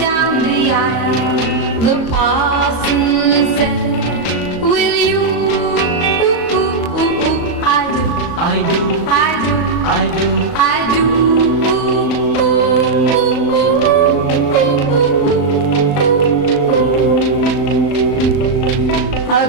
down the aisle. The parson said, will you? I do, I do, I do, I do. I do. A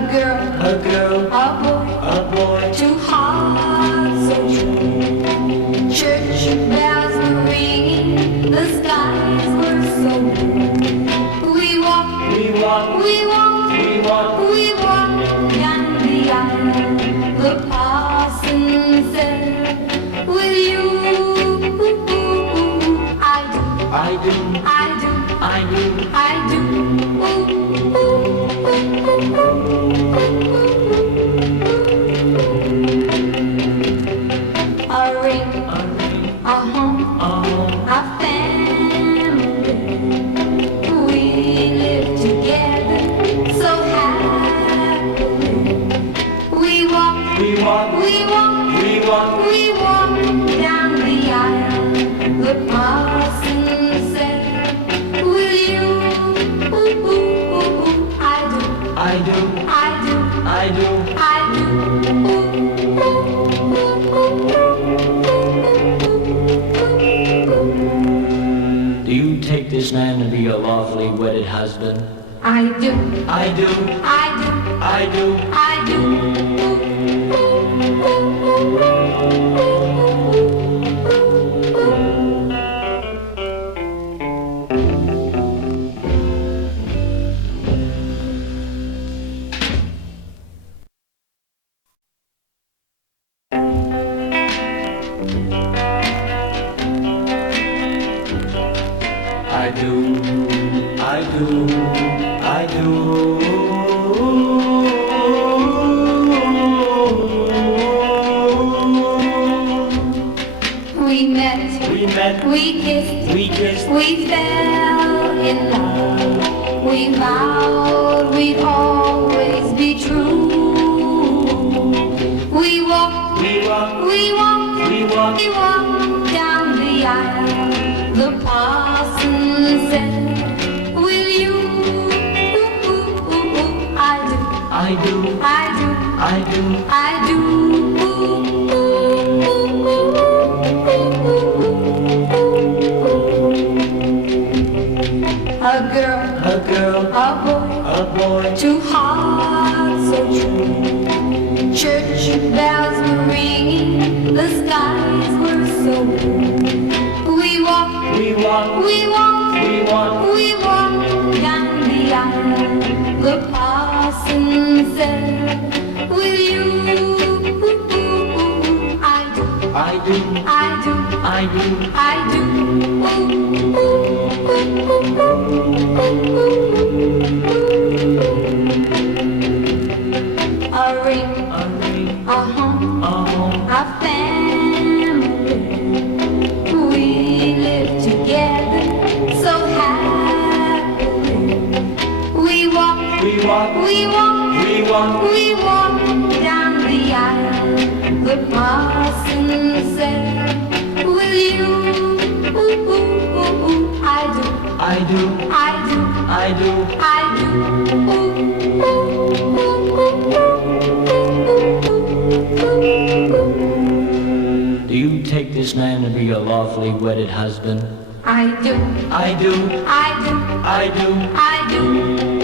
girl, a boy, two hearts so true. Church bells were ringing, the skies were so blue. We walk down the aisle. The parson said, will you? I do, I do, I do, I do. I do. A ring, a home, a family. We live together so happily. We walk down the aisle. The parson said, will you? I do, I do, I do, I do. I Do you take this man to be your lawfully wedded husband? I do, I do, I do, I do. I do. I do, I do, I do. We met, we kissed, we fell in love. We vowed we'd always be true. We walked down the aisle. The parson said, will you? I do, I do, I do, I do. I do. A girl, a boy, two hearts so true. Church bells were ringing, the skies were so blue. We walk down the aisle. The parson said, will you? I do, I do, I do, I do. I do. A ring, a home, a family. We live together so happily. We walk down the aisle. The parson said, will you? I do, I do, I do, I do. I do. Do you take this man to be your lawfully wedded husband? I do, I do, I do, I do. I do.